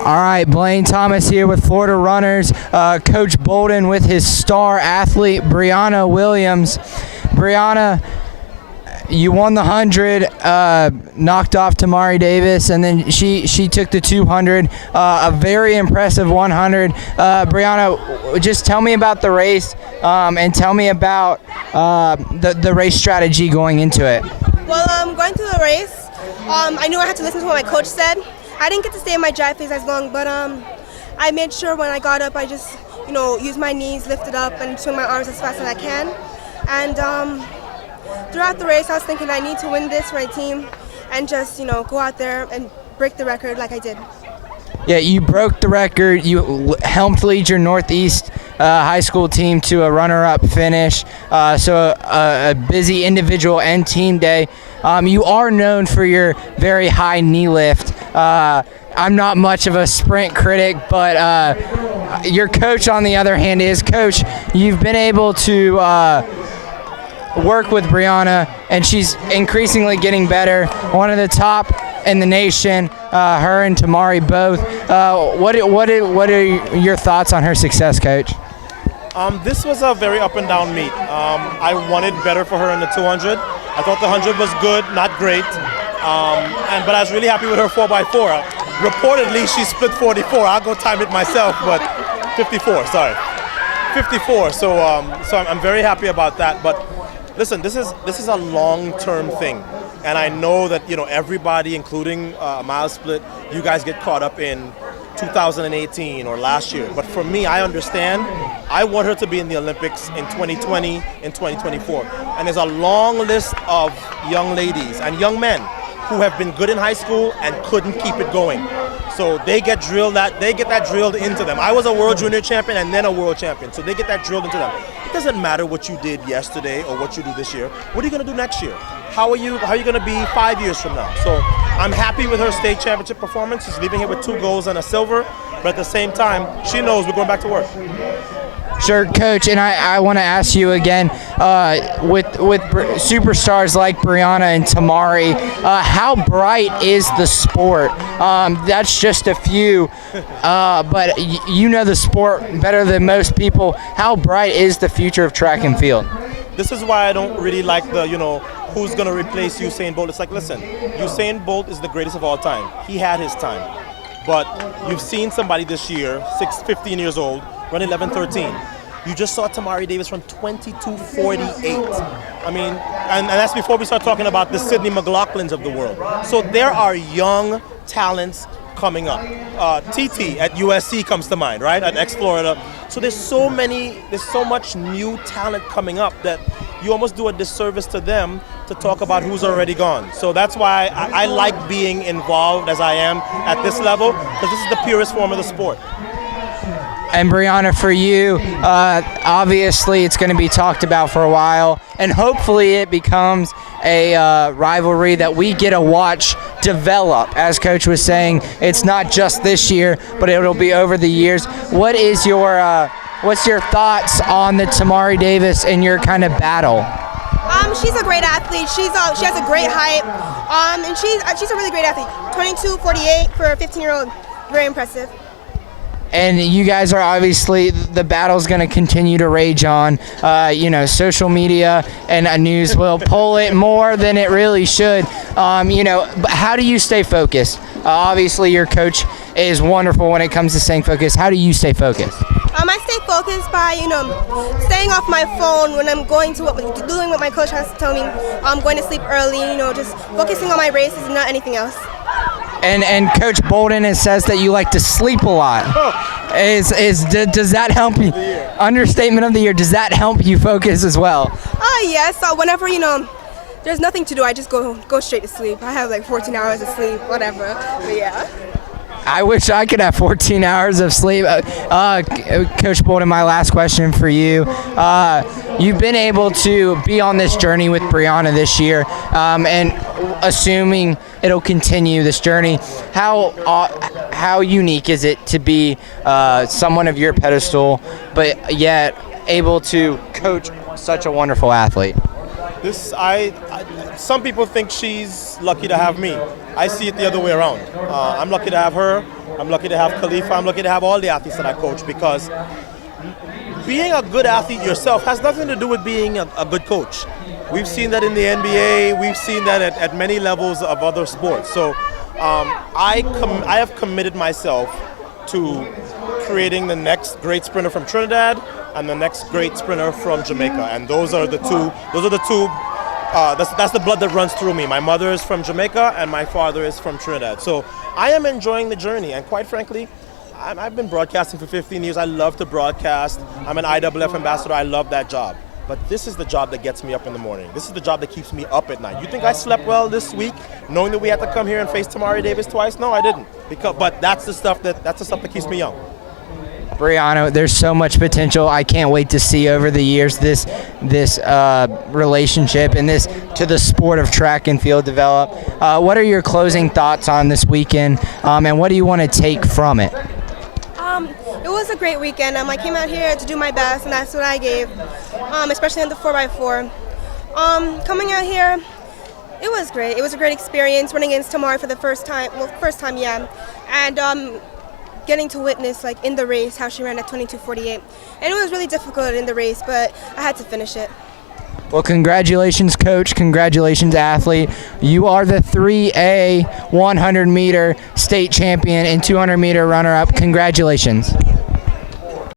All right, Blaine Thomas here with Florida Runners. Coach Boldon with his star athlete, Briana Williams. Briana, you won the 100, knocked off Tamari Davis, and then she took the 200, a very impressive 100. Briana, just tell me about the race and tell me about the race strategy going into it. Well, going through the race, I knew I had to listen to what my coach said. I didn't get to stay in my drive phase as long, but I made sure when I got up, I just, used my knees, lifted up, and swing my arms as fast as I can. And throughout the race, I was thinking I need to win this for my team and just, go out there and break the record like I did. Yeah, you broke the record. You helped lead your Northeast high school team to a runner-up finish. So a busy individual and team day. You are known for your very high knee lift. I'm not much of a sprint critic, but your coach, on the other hand, is. Coach, you've been able to work with Briana, and she's increasingly getting better. One of the top in the nation, her and Tamari both. What are your thoughts on her success, Coach? This was a very up and down meet. I wanted better for her in the 200. I thought the 100 was good, not great. But I was really happy with her 4x4. Reportedly, she split 44. I'll go time it myself, but 54. Sorry, 54. So I'm very happy about that. But listen, this is a long-term thing, and I know that everybody, including MileSplit, you guys get caught up in 2018 or last year. But for me, I understand. I want her to be in the Olympics in 2020 and 2024. And there's a long list of young ladies and young men who have been good in high school and couldn't keep it going. So they get that drilled into them. I was a world junior champion and then a world champion. So they get that drilled into them. It doesn't matter what you did yesterday or what you do this year. What are you going to do next year? How are you going to be 5 years from now? So I'm happy with her state championship performance. She's leaving here with 2 golds and a silver. But at the same time, she knows we're going back to work. Sure, Coach, and I want to ask you again, with superstars like Briana and Tamari, how bright is the sport? That's just a few, but you know the sport better than most people. How bright is the future of track and field? This is why I don't really like the, who's going to replace Usain Bolt. It's like, listen, Usain Bolt is the greatest of all time. He had his time. But you've seen somebody this year, 15 years old, run 11:13. You just saw Tamari Davis run 22:48. I mean, and that's before we start talking about the Sydney McLaughlins of the world. So there are young talents coming up. TT at USC comes to mind, right? At ex-Florida. So there's so much new talent coming up that you almost do a disservice to them to talk about who's already gone. So that's why I like being involved as I am at this level, because this is the purest form of the sport. And Briana, for you, obviously it's going to be talked about for a while, and hopefully it becomes a rivalry that we get to watch develop. As Coach was saying, it's not just this year, but it'll be over the years. What's your thoughts on the Tamari Davis and your kind of battle? She's a great athlete. She has a great height, and she's a really great athlete. 22:48 for a 15-year-old, very impressive. And you guys are obviously, the battle's going to continue to rage on. Social media and news will pull it more than it really should. But how do you stay focused? Obviously, your coach is wonderful when it comes to staying focused. How do you stay focused? I stay focused by, staying off my phone when I'm doing what my coach has to tell me. I'm going to sleep early, just focusing on my races and not anything else. And Coach Boldon says that you like to sleep a lot. Does that help you? Understatement of the year. Does that help you focus as well? Yes. So whenever there's nothing to do, I just go straight to sleep. I have like 14 hours of sleep, whatever. But yeah. I wish I could have 14 hours of sleep. Coach Boldon, my last question for you. You've been able to be on this journey with Briana this year, and assuming it'll continue this journey, how unique is it to be someone of your pedestal, but yet able to coach such a wonderful athlete? Some people think she's lucky to have me. I see it the other way around. I'm lucky to have her. I'm lucky to have Khalifa. I'm lucky to have all the athletes that I coach, because being a good athlete yourself has nothing to do with being a good coach. We've seen that in the NBA. We've seen that at many levels of other sports. So I have committed myself to creating the next great sprinter from Trinidad and the next great sprinter from Jamaica. And those are the two. That's the blood that runs through me. My mother is from Jamaica and my father is from Trinidad. So I am enjoying the journey. And quite frankly, I've been broadcasting for 15 years. I love to broadcast. I'm an IWF ambassador. I love that job. But this is the job that gets me up in the morning. This is the job that keeps me up at night. You think I slept well this week, knowing that we had to come here and face Tamari Davis twice? No, I didn't. But that's the stuff that keeps me young. Briana, there's so much potential. I can't wait to see over the years this relationship and this to the sport of track and field develop. What are your closing thoughts on this weekend, and what do you want to take from it? It was a great weekend. I came out here to do my best, and that's what I gave, especially on the 4x4. Coming out here, it was great. It was a great experience running against Tamari for the first time. Well, first time, yeah. And getting to witness, in the race, how she ran at 22:48. And it was really difficult in the race, but I had to finish it. Well, congratulations, Coach. Congratulations, athlete. You are the 3A 100-meter state champion and 200-meter runner-up. Congratulations.